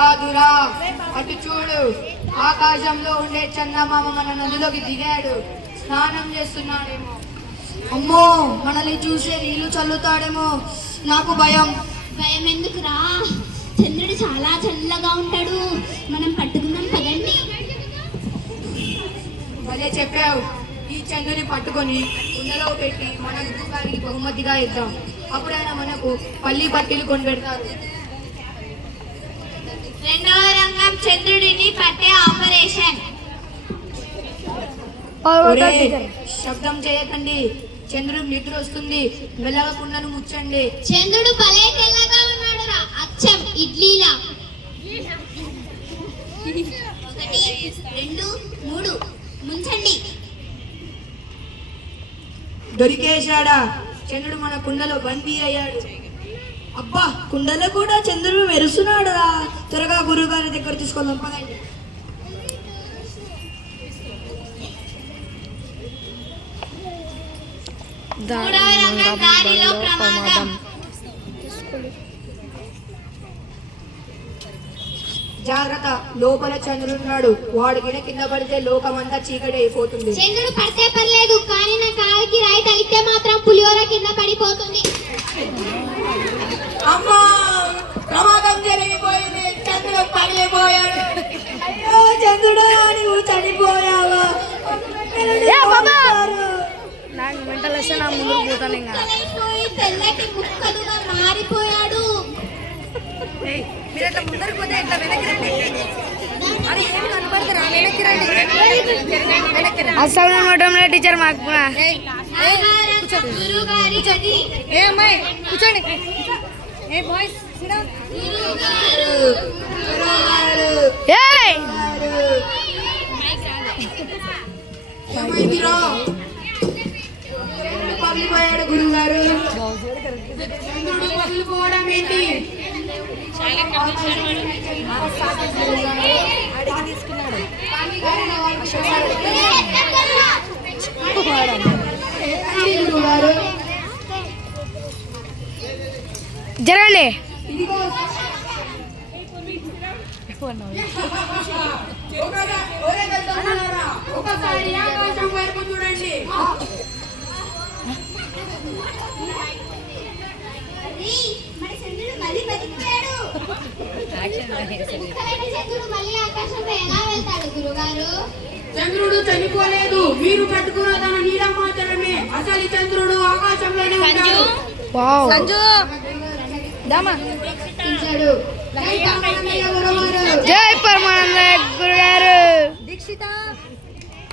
కాదురా, అటు చూడు, ఆకాశంలో ఉండే చందమామ మన నదిలోకి దిగాడు. స్నానం చేస్తున్నాడేమో. అమ్మో, మనల్ని చూసే నీళ్లు చల్లుతాడేమో. నాకు భయం. భయం ఎందుకురా? చంద్రుడు చాలా చల్లగా ఉంటాడు. మనం పట్టుకుందాం పదండి. భలే చెప్పావు. ఈ చంద్రుని పట్టుకొని కుండలో పెట్టి మన గురుగారికి బహుమతిగా ఇద్దాం. అప్పుడైనా మనకు పల్లి పట్టీలు కొని పెడతారు. రెండవ రంగం చంద్రుడిని పట్టే ఆపరేషన్. శబ్దం చేయకండి, చంద్రుడు నిద్ర వస్తుంది. మెల్లగా కుండను ముచ్చండి. చంద్రుడు భలే తెల్లగా ఉన్నాడు రా, అచ్చం ఇడ్లీలా. 1 2 3 ముంచండి. దొరికేశాడా? చంద్రుడు మన కుండలో బందీ అయ్యాడు. అబ్బా, కుండలో కూడా చంద్రుడు మెరుస్తున్నాడు రా. త్వరగా గురుగారి దగ్గర తీసుకొని పదండి. మూడవ రంగం దారిలో ప్రమాదం. జాగ్రత్త, లోపల చంద్రుడున్నాడు. వాడు కింద పడితే లోకమంతా చీకటి అయిపోతుంది. చంద్రుడు పడితే పర్లేదు, కానీ నా కాలికి రాయి తగిలితే మాత్రం పులిహోర కింద పడిపోతుంది. అమ్మా, ప్రమాదం జరిగిపోయింది. చంద్రుడు పడిపోయాడు. అయ్యో చంద్రుడా, నువ్వు చనిపోయావా? నాకు మెంటల్ వస్తే నా ముందుకు పోతాను. ఇంకా తెల్లటి ముక్కలుగా మారిపోయాడు. మీరు అట్లా ముందరికి పోతే ఇట్లా వెనక్కి రండి. అది ఏమి కనపడతారా? వెనక్కి రండి. అస్సలు నోటంలో టీచర్ మాకు ఏ అమ్మాయి కూర్చోండి. ఏ బాయ్స్ పగిలిపోయాడు గురుగారు. చంద్రుడు పగిలిపోవడం ఏంటి? అడిగి తీసుకున్నాడు. జరండి. ఒకసారి ఆకాశం వైపు చూడండి. చంద్రుడు చనిపోలేదు. మీరు పట్టుకున్న తన నీడ మాత్రమే. అసలు చంద్రుడు ఆకాశంలోనే ఉంటాడు. సంజు దామా